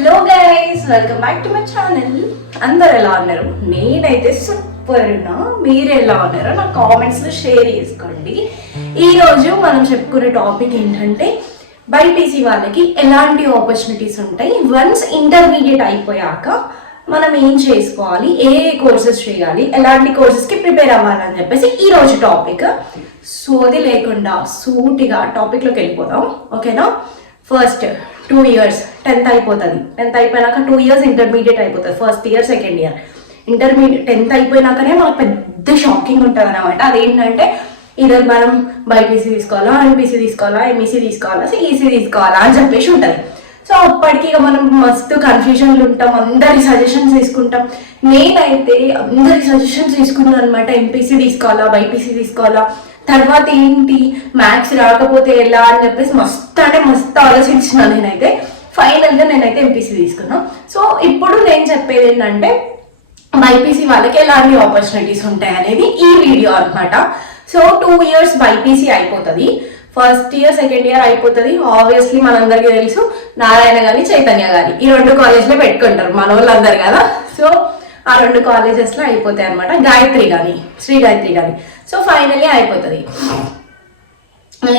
Hello guys, welcome back to my channel. అందరు ఎలా ఉన్నారు? నేనైతే సూపర్ ఉన్నా. మీరు ఎలా ఉన్నారో నా కామెంట్స్లో షేర్ చేసుకోండి. ఈరోజు మనం చెప్పుకునే టాపిక్ ఏంటంటే బైపీసీ వాళ్ళకి ఎలాంటి ఆపర్చునిటీస్ ఉంటాయి, వన్స్ ఇంటర్మీడియట్ అయిపోయాక మనం ఏం చేసుకోవాలి, ఏ కోర్సెస్ చేయాలి, ఎలాంటి కోర్సెస్కి ప్రిపేర్ అవ్వాలని చెప్పేసి ఈరోజు టాపిక్. సోది లేకుండా సూటిగా టాపిక్లోకి వెళ్ళిపోదాం, ఓకేనా? ఫస్ట్ 2 years 10th అయిపోతుంది. 10th అయిపోయినాక 2 years ఇంటర్మీడియట్ అయిపోతుంది. First year second year intermediate. 10th అయిపోయినాకనే మనకు పెద్ద షాకింగ్ ఉంటుంది అనమాట. అదేంటంటే ఇద్దరు మనం బైపీసీ తీసుకోవాలా, ఎంపీసీ తీసుకోవాలా, ఎంఈసీ తీసుకోవాలా, సిఈసీ తీసుకోవాలా అని చెప్పేసి ఉంటుంది. సో అప్పటికి ఇక మనం మస్తు కన్ఫ్యూజన్లు ఉంటాం, అందరి సజెషన్స్ తీసుకుంటాం. నేనైతే అందరి సజెషన్స్ తీసుకున్నాను అనమాట. ఎంపీసీ తీసుకోవాలా, బైపీసీ తీసుకోవాలా, తర్వాత ఏంటి మ్యాథ్స్ రాకపోతే ఎలా అని చెప్పేసి మస్తు ఆలోచించిన. నేనైతే ఫైనల్గా నేనైతే ఎంపీసీ తీసుకున్నా. సో ఇప్పుడు నేను చెప్పేది ఏంటంటే బైపీసీ వాళ్ళకి ఎలాంటి ఆపర్చునిటీస్ ఉంటాయి అనేది ఈ వీడియో అనమాట. సో 2 years బైపీసీ అయిపోతుంది. ఫస్ట్ ఇయర్ సెకండ్ ఇయర్ అయిపోతుంది. ఆబ్వియస్లీ మనందరికీ తెలుసు నారాయణ గారి, చైతన్య గారి ఈ 2 కాలేజ్లో పెట్టుకుంటారు మన వాళ్ళందరు కదా. సో ఆ 2 కాలేజెస్లో అయిపోతాయి అనమాట. గాయత్రి కానీ, శ్రీ గాయత్రి కానీ. సో ఫైనల్లీ అయిపోతుంది.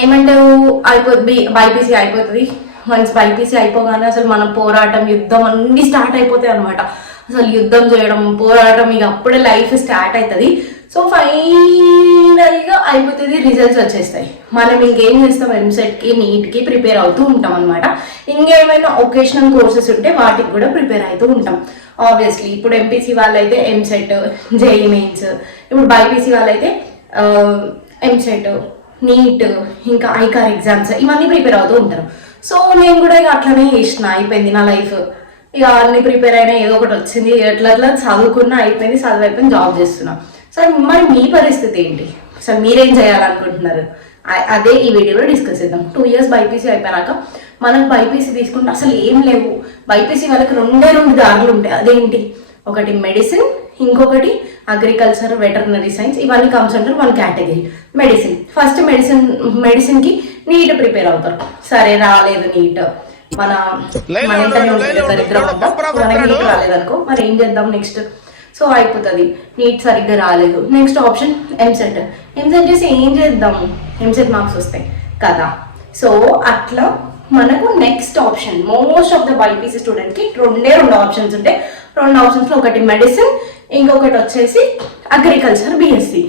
ఏమంటారు, అయిపోతుంది, బైపీసీ అయిపోతుంది. వన్స్ బైపీసీ అయిపోగానే అసలు మన పోరాటం, యుద్ధం అన్నీ స్టార్ట్ అయిపోతాయి అనమాట. అసలు యుద్ధం చేయడం, పోరాటం, ఇక అప్పుడే లైఫ్ స్టార్ట్ అవుతుంది. సో ఫైనల్గా అయిపోతుంది, రిజల్ట్స్ వచ్చేస్తాయి. మనం ఇంకేం చేస్తాం, ఎంసెట్కి, నీట్కి ప్రిపేర్ అవుతూ ఉంటాం అనమాట. ఇంకేమైనా ఒకేషనల్ కోర్సెస్ ఉంటే వాటికి కూడా ప్రిపేర్ అవుతూ ఉంటాం. ఆబ్వియస్లీ ఇప్పుడు ఎంపీసీ వాళ్ళైతే ఎంసెట్, జేఈ మెయిన్స్, ఇప్పుడు బైపీసీ వాళ్ళైతే ఎంసెట్, నీట్, ఇంకా ఐకార్ ఎగ్జామ్స్, ఇవన్నీ ప్రిపేర్ అవుతూ ఉంటారు. సో నేను కూడా ఇక అట్లనే చేసిన. అయిపోయింది నా లైఫ్, ఇక అన్ని ప్రిపేర్ అయినా ఏదో ఒకటి వచ్చింది, ఎట్లా చదువుకున్నా అయిపోయింది, చదువు అయిపోయింది, జాబ్ చేస్తున్నా. సో మరి మీ పరిస్థితి ఏంటి, అసలు మీరేం చేయాలనుకుంటున్నారు, అదే ఈ వీడియోలో డిస్కస్ చేద్దాం. 2 years బైపీసీ అయిపోయాక మనకు బైపీసీ తీసుకుంటే అసలు ఏం లేవు. బైపీసీ వాళ్ళకి 2 దారులు ఉంటాయి. అదేంటి, ఒకటి మెడిసిన్, ఇంకొకటి అగ్రికల్చర్, వెటర్నరీ సైన్స్. ఇవన్నీ కమ్స్ అంటారు 1 కేటగిరీ. మెడిసిన్, ఫస్ట్ మెడిసిన్కి నీట్ ప్రిపేర్ అవుతారు. సరే రాలేదు నీట్, మన ఇంటనే ఉంటుంది దరిద్రం అంతా, మనకి నీట్ రాలేదనుకో మరి ఏం చేద్దాం నెక్స్ట్. సో అయిపోతుంది, నీట్ సరిగ్గా రాలేదు. Next option EAMCET. ఎంసెట్ చేసి ఏం చేద్దాం, ఎంసెట్ మార్క్స్ వస్తాయి కదా. సో అట్లా మనకు next option, most of the BiPC స్టూడెంట్కి 2 ఆప్షన్స్ ఉంటాయి. 2 ఆప్షన్స్లో ఒకటి మెడిసిన్, ఇంకొకటి వచ్చేసి అగ్రికల్చర్, బీఎస్సీ.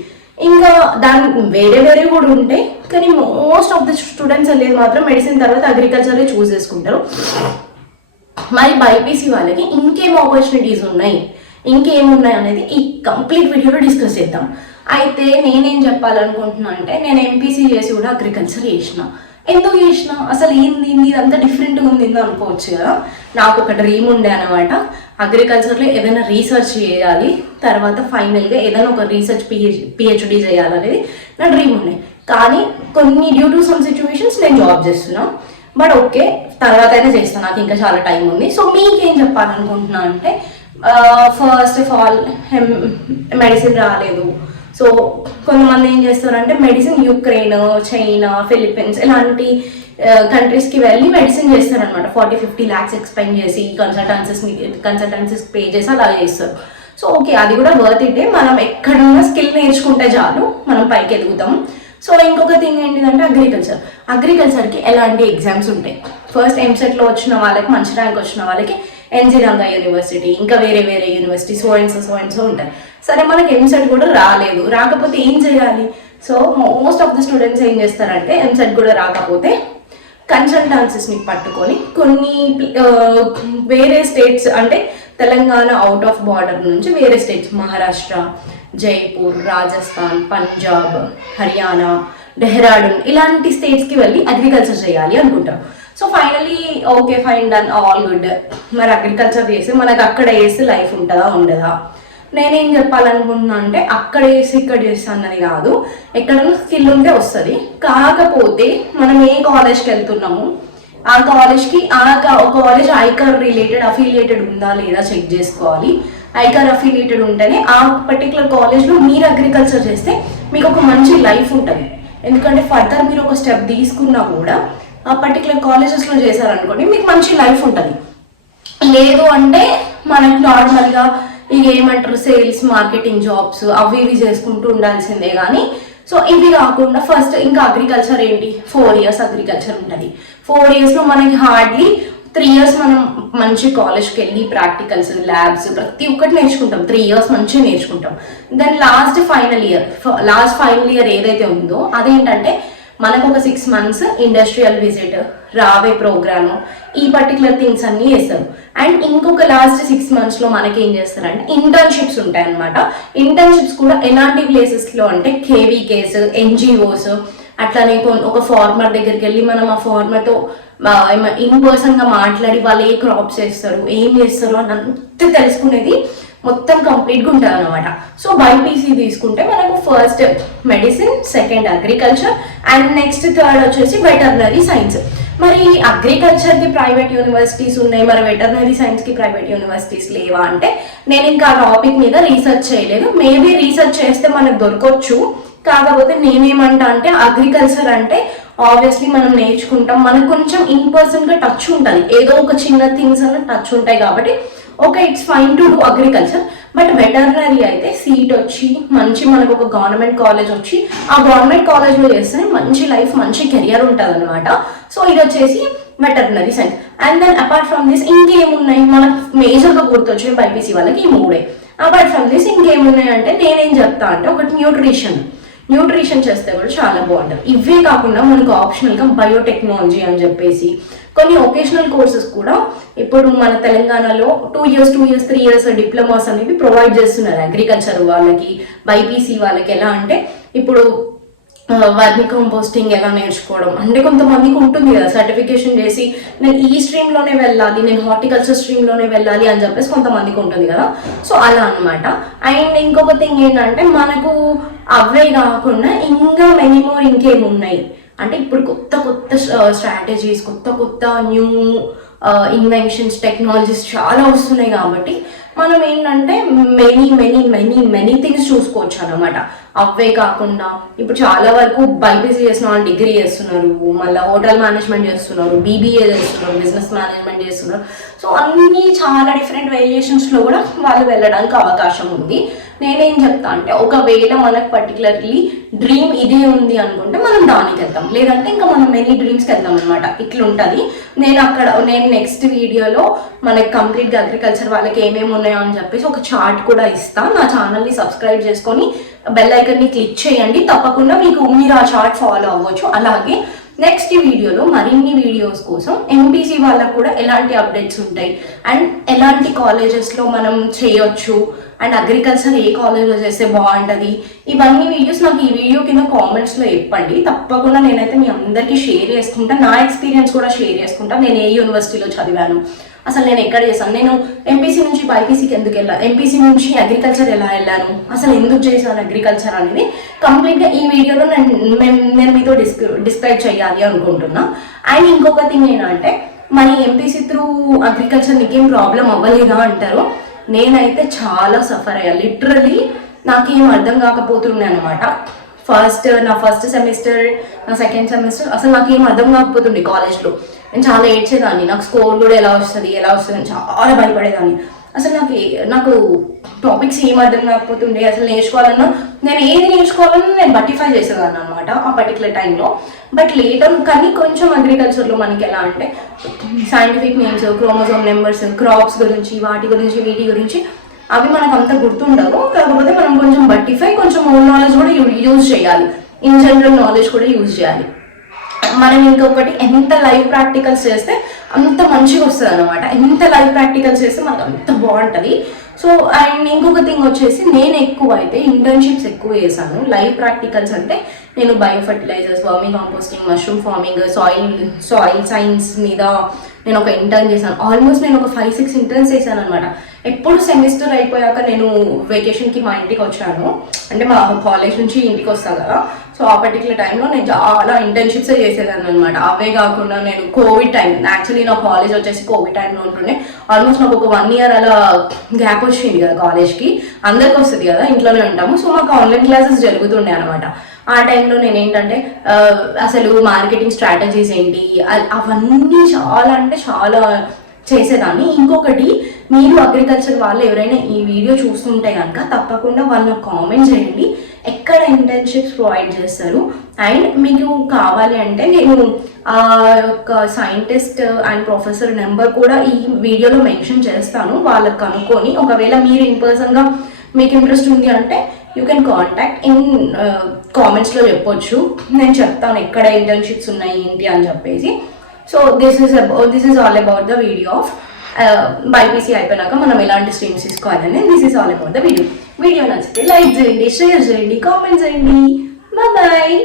ఇంకా దాని వేరే కూడా ఉంటాయి, కానీ మోస్ట్ ఆఫ్ ద స్టూడెంట్స్ వెళ్ళేది మాత్రం మెడిసిన్ తర్వాత అగ్రికల్చరే చూస్ చేసుకుంటారు. మరి బైపీసీ వాళ్ళకి ఇంకేం ఆపర్చునిటీస్ ఉన్నాయి, ఇంకేమున్నాయి అనేది ఈ కంప్లీట్ వీడియోలో డిస్కస్ చేద్దాం. అయితే నేనేం చెప్పాలనుకుంటున్నా అంటే, నేను ఎంపీసీ చేసి కూడా అగ్రికల్చర్ చేసిన. ఎందుకు చేసిన, అసలు ఏంది ఇదంతా డిఫరెంట్గా ఉంది అనుకోవచ్చు కదా. నాకు ఒక డ్రీమ్ ఉండే అనమాట, అగ్రికల్చర్లో ఏదైనా రీసెర్చ్ చేయాలి, తర్వాత ఫైనల్గా ఏదైనా ఒక రీసెర్చ్ పిహెచ్డి చేయాలనేది నా డ్రీమ్ ఉండే. కానీ కొన్ని డ్యూ టు సమ్ సిచ్యువేషన్స్ నేను జాబ్ చేస్తున్నా. బట్ ఓకే, తర్వాత అయినా చేస్తాను, నాకు ఇంకా చాలా టైం ఉంది. సో మీకేం చెప్పాలనుకుంటున్నా అంటే, ఫస్ట్ ఆఫ్ ఆల్ మెడిసిన్ రాలేదు. సో కొంతమంది ఏం చేస్తారంటే మెడిసిన్ యుక్రెయిన్, చైనా, ఫిలిప్పీన్స్ ఇలాంటి కంట్రీస్కి వెళ్ళి మెడిసిన్ చేస్తారనమాట. 40-50 lakhs ఎక్స్పెండ్ చేసి కన్సల్టెన్సీస్ పే చేసి అలా చేస్తారు. సో ఓకే, అది కూడా వర్త్ ఇటే. మనం ఎక్కడున్న స్కిల్ నేర్చుకుంటే చాలు, మనం పైకి ఎదుగుతాం. సో ఇంకొక థింగ్ ఏంటిదంటే అగ్రికల్చర్కి ఎలాంటి ఎగ్జామ్స్ ఉంటాయి. ఫస్ట్ ఎంసెట్లో వచ్చిన వాళ్ళకి, మంచి ర్యాంక్ వచ్చిన వాళ్ళకి ఎన్జీ రంగా యూనివర్సిటీ, ఇంకా వేరే యూనివర్సిటీ, సో ఉంటాయి. సరే మనకి ఎంసెట్ కూడా రాకపోతే ఏం చేయాలి? So most of the students ఏం చేస్తారంటే, ఎంసెట్ కూడా రాకపోతే కన్సల్టెన్సీస్ని పట్టుకొని కొన్ని వేరే స్టేట్స్, అంటే తెలంగాణ అవుట్ ఆఫ్ బార్డర్ నుంచి వేరే స్టేట్స్, మహారాష్ట్ర, జైపూర్, రాజస్థాన్, పంజాబ్, హర్యానా, డెహ్రాడూన్ ఇలాంటి స్టేట్స్కి వెళ్ళి అగ్రికల్చర్ చేయాలి అనుకుంటారు. So finally okay, fine, done, all good. మరి అగ్రికల్చర్ చేసి మనకు అక్కడ వేసి లైఫ్ ఉంటుందా ఉండదా? నేనేం చెప్పాలనుకుంటున్నా అంటే, అక్కడ వేసి ఇక్కడ చేస్తా అన్నది కాదు, ఎక్కడైనా స్కిల్ ఉంటే వస్తుంది. కాకపోతే మనం ఏ కాలేజ్కి వెళ్తున్నాము, ఆ కాలేజ్కి కాలేజ్ ఐకార్ రిలేటెడ్ అఫిలియేటెడ్ ఉందా లేదా చెక్ చేసుకోవాలి. ఐకార్ అఫిలియేటెడ్ ఉంటేనే ఆ పర్టికులర్ కాలేజ్లో మీరు అగ్రికల్చర్ చేస్తే మీకు ఒక మంచి లైఫ్ ఉంటుంది. ఎందుకంటే ఫర్దర్ మీరు ఒక స్టెప్ తీసుకున్నా కూడా ఆ పర్టికులర్ కాలేజెస్లో చేశారనుకోండి, మీకు మంచి లైఫ్ ఉంటుంది. లేదు అంటే మనకు నార్మల్గా ఇక ఏమంటారు సేల్స్ మార్కెటింగ్ జాబ్స్ అవి ఇవి చేసుకుంటూ ఉండాల్సిందే. కానీ సో ఇవి కాకుండా ఫస్ట్ ఇంకా అగ్రికల్చర్ ఏంటి, 4 years అగ్రికల్చర్ ఉంటుంది. 4 yearsలో మనకి హార్డ్లీ 3 years మనం మంచి కాలేజ్కి వెళ్ళి ప్రాక్టికల్స్ ల్యాబ్స్ ప్రతి ఒక్కటి నేర్చుకుంటాం. 3 years మంచిగా నేర్చుకుంటాం. దెన్ లాస్ట్ ఫైనల్ ఇయర్ ఏదైతే ఉందో అదేంటంటే మనకు ఒక 6 months ఇండస్ట్రియల్ విజిట్, రావే ప్రోగ్రామ్, ఈ పర్టికులర్ థింగ్స్ అన్నీ చేస్తారు. అండ్ ఇంకొక లాస్ట్ 6 monthsలో మనకి ఏం చేస్తారంటే ఇంటర్న్షిప్స్ ఉంటాయి అనమాట. ఇంటర్న్షిప్స్ కూడా ఎలాంటి ప్లేసెస్లో అంటే కేవీకేస్, ఎన్జిఓస్, అట్లానే ఒక ఫార్మర్ దగ్గరికి వెళ్ళి మనం ఆ ఫార్మర్తో ఇన్ పర్సన్గా మాట్లాడి వాళ్ళు ఏ క్రాప్స్ వేస్తారు, ఏం చేస్తారు అని అంతా తెలుసుకునేది మొత్తం కంప్లీట్గా ఉంటుంది అనమాట. సో బైపీసీ తీసుకుంటే మనకు first medicine, second agriculture and next third వచ్చేసి వెటర్నరీ సైన్స్. మరి అగ్రికల్చర్కి ప్రైవేట్ యూనివర్సిటీస్ ఉన్నాయి, మరి వెటర్నరీ సైన్స్కి ప్రైవేట్ యూనివర్సిటీస్ లేవా అంటే నేను ఇంకా ఆ టాపిక్ మీద రీసెర్చ్ చేయలేదు. మేబీ రీసెర్చ్ చేస్తే మనకు దొరకవచ్చు. కాకపోతే నేనేమంటా అంటే అగ్రికల్చర్ అంటే ఆబ్వియస్లీ మనం నేర్చుకుంటాం, మనకు కొంచెం ఇన్ పర్సన్గా టచ్ ఉంటుంది, ఏదో ఒక చిన్న థింగ్స్ అన్న టచ్ ఉంటాయి. కాబట్టి okay, it's fine to do agriculture. But veterinary అయితే సీట్ వచ్చి మంచి మనకు ఒక గవర్నమెంట్ కాలేజ్ వచ్చి ఆ గవర్నమెంట్ కాలేజ్లో చేస్తే మంచి లైఫ్, మంచి కెరియర్ ఉంటుంది అనమాట. సో ఇది వచ్చేసి veterinary science. And then apart from this ఇంకేమున్నాయి మనకు మేజర్గా గుర్తొచ్చాయి బైపీసీ వాళ్ళకి ఈ 3. అపార్ట్ ఫ్రమ్ దిస్ ఇంకేమున్నాయి అంటే నేనేం చెప్తా అంటే ఒకటి న్యూట్రిషన్ చేస్తే కూడా చాలా బాగుంటుంది. ఇవే కాకుండా మనకు ఆప్షనల్గా బయోటెక్నాలజీ అని చెప్పేసి కొన్ని ఒకేషనల్ కోర్సెస్ కూడా ఇప్పుడు మన తెలంగాణలో 2 years 3 years డిప్లొమాస్ అనేవి ప్రొవైడ్ చేస్తున్నారు అగ్రికల్చర్ వాళ్ళకి, బైపీసీ వాళ్ళకి. ఎలా అంటే ఇప్పుడు వర్మి కంపోస్టింగ్ ఎలా నేర్చుకోవడం అంటే కొంతమందికి ఉంటుంది కదా సర్టిఫికేషన్ చేసి నేను ఈ స్ట్రీమ్లోనే వెళ్ళాలి, నేను హార్టికల్చర్ స్ట్రీమ్లోనే వెళ్ళాలి అని చెప్పేసి కొంతమందికి ఉంటుంది కదా. సో అలా అనమాట. అండ్ ఇంకొక థింగ్ ఏంటంటే మనకు అవే కాకుండా ఇంకా మెనీ మోర్ ఇంకేమున్నాయి అంటే ఇప్పుడు కొత్త స్ట్రాటజీస్, కొత్త న్యూ ఇన్వెన్షన్స్, టెక్నాలజీస్ చాలా వస్తున్నాయి. కాబట్టి మనం ఏంటంటే మెనీ థింగ్స్ చూసుకోవచ్చు అనమాట. అవే కాకుండా ఇప్పుడు చాలా వరకు బైపీసీ చేసిన వాళ్ళు డిగ్రీ చేస్తున్నారు, మళ్ళీ హోటల్ మేనేజ్మెంట్ చేస్తున్నారు, బీబీఏ చేస్తున్నారు, బిజినెస్ మేనేజ్మెంట్ చేస్తున్నారు. సో అన్నీ చాలా డిఫరెంట్ వేరియేషన్స్లో కూడా వాళ్ళు వెళ్ళడానికి అవకాశం ఉంది. నేనేం చెప్తా అంటే ఒకవేళ మనకు పర్టికులర్లీ డ్రీమ్ ఇదే ఉంది అనుకుంటే మనం దానికి వెళ్తాం, లేదంటే ఇంకా మనం మెనీ డ్రీమ్స్కి వెళ్తాం అనమాట. ఇట్లుంటుంది. నేను నెక్స్ట్ వీడియోలో మనకి కంప్లీట్గా అగ్రికల్చర్ వాళ్ళకి ఏమేమి ఉన్నాయో అని చెప్పేసి ఒక చార్ట్ కూడా ఇస్తాను. నా ఛానల్ని సబ్స్క్రైబ్ చేసుకొని బెల్ ఐకన్ని క్లిక్ చేయండి. తప్పకుండా మీరు ఆ చార్ట్ ఫాలో అవ్వచ్చు. అలాగే నెక్స్ట్ వీడియోలో మరిన్ని వీడియోస్ కోసం ఎంపీసీ వాళ్ళకు కూడా ఎలాంటి అప్డేట్స్ ఉంటాయి అండ్ ఎలాంటి కాలేజెస్లో మనం చేయొచ్చు అండ్ అగ్రికల్చర్ ఏ కాలేజ్లో చేస్తే బాగుంటుంది, ఇవన్నీ వీడియోస్ నాకు ఈ వీడియో కింద కామెంట్స్లో చెప్పండి. తప్పకుండా నేనైతే మీ అందరికీ షేర్ చేసుకుంటా, నా ఎక్స్పీరియన్స్ కూడా షేర్ చేసుకుంటా. నేను ఏ యూనివర్సిటీలో చదివాను, అసలు నేను ఎక్కడ చేశాను, నేను ఎంపీసీ నుంచి బైపీసీకి ఎందుకు వెళ్ళాను, ఎంపీసీ నుంచి అగ్రికల్చర్ ఎలా వెళ్ళాను, అసలు ఎందుకు చేశాను అగ్రికల్చర్ అనేది కంప్లీట్గా ఈ వీడియోలో నేను మీతో డిస్క్రైబ్ చేయాలి అనుకుంటున్నా. అండ్ ఇంకొక థింగ్ ఏంటంటే మరి ఎంపీసీ త్రూ అగ్రికల్చర్ నీకేం ప్రాబ్లం అవ్వలేదా అంటారు. నేనైతే చాలా సఫర్ అయ్యా. లిటరలీ నాకేం అర్థం కాకపోతుండే అనమాట. నా ఫస్ట్ సెమిస్టర్, నా సెకండ్ సెమిస్టర్ అసలు నాకేం అర్థం కాకపోతుండే కాలేజ్లో. నేను చాలా ఏడ్చేదాన్ని, నాకు స్కోర్ కూడా ఎలా వస్తుంది అని చాలా భయపడేదాన్ని. అసలు నాకు టాపిక్స్ ఏం అర్థం కాకపోతుండే. అసలు నేర్చుకోవాలన్నా నేను ఏది నేర్చుకోవాలన్నా నేను బట్టిఫై చేసేదాన్ని అనమాట ఆ పర్టికులర్ టైంలో. బట్ లేటర్ కానీ కొంచెం అగ్రికల్చర్లో మనకి ఎలా అంటే scientific names, chromosome numbers, crops గురించి, వీటి గురించి అవి మనకు అంత గుర్తుండవు. కాకపోతే మనం కొంచెం బట్టిఫై, కొంచెం ఓన్ నాలెడ్జ్ కూడా యూజ్ చేయాలి, ఇన్ జనరల్ నాలెడ్జ్ కూడా యూజ్ చేయాలి. మనం ఇంకొకటి ఎంత లైవ్ ప్రాక్టికల్స్ చేస్తే అంత మంచిగా వస్తుంది అనమాట. ఎంత లైవ్ ప్రాక్టికల్స్ చేస్తే మనకు అంత బాగుంటుంది. సో అండ్ ఇంకొక థింగ్ వచ్చేసి నేను ఎక్కువైతే ఇంటర్న్షిప్స్ ఎక్కువ చేశాను. లైవ్ ప్రాక్టికల్స్ అంటే నేను bio fertilisers, vermi composting, mushroom farming, soil science మీద నేను ఒక ఇంటర్న్ చేశాను. ఆల్మోస్ట్ నేను ఒక 5-6 ఇంటర్న్స్ చేశాను అనమాట. ఎప్పుడు సెమిస్టర్ అయిపోయాక నేను వెకేషన్కి మా ఇంటికి వచ్చాను, అంటే మా కాలేజ్ నుంచి ఇంటికి వస్తాను కదా. సో ఆ పర్టికులర్ టైంలో నేను చాలా ఇంటర్న్షిప్సే చేసేదాన్ని అనమాట. అవే కాకుండా నేను కోవిడ్ టైం, యాక్చువల్లీ నా కాలేజ్ వచ్చేసి కోవిడ్ టైంలో ఉంటుండే. ఆల్మోస్ట్ నాకు ఒక 1 year అలా గ్యాప్ వచ్చింది కదా కాలేజ్కి. అందరికి వస్తుంది కదా, ఇంట్లోనే ఉంటాము. సో మాకు ఆన్లైన్ క్లాసెస్ జరుగుతుండే అనమాట. ఆ టైంలో నేను ఏంటంటే అసలు మార్కెటింగ్ స్ట్రాటజీస్ ఏంటి అవన్నీ చాలా అంటే చాలా చేసేదాన్ని. ఇంకొకటి, మీరు అగ్రికల్చర్ వాళ్ళు ఎవరైనా ఈ వీడియో చూస్తుంటే కనుక తప్పకుండా వాళ్ళని కామెంట్ చేయండి ఎక్కడ ఇంటర్న్షిప్స్ ప్రొవైడ్ చేస్తారు. అండ్ మీకు కావాలి అంటే నేను ఆ యొక్క సైంటిస్ట్ అండ్ ప్రొఫెసర్ నెంబర్ కూడా ఈ వీడియోలో మెన్షన్ చేస్తాను, వాళ్ళకి కనుక్కొని ఒకవేళ మీరు ఇన్ పర్సన్గా మీకు ఇంట్రెస్ట్ ఉంది అంటే యూ కెన్ కాంటాక్ట్ ఇన్ కామెంట్స్లో చెప్పొచ్చు, నేను చెప్తాను ఎక్కడ ఇంటర్న్షిప్స్ ఉన్నాయి ఏంటి అని చెప్పేసి. So this is all about the video of BiPC అయిపోయినాక మనం ఎలాంటి స్ట్రీమ్స్ తీసుకోవాలని. This is all about the video. Video నచ్చితే లైక్ చేయండి, షేర్ చేయండి, కామెంట్ చేయండి. బాయ్.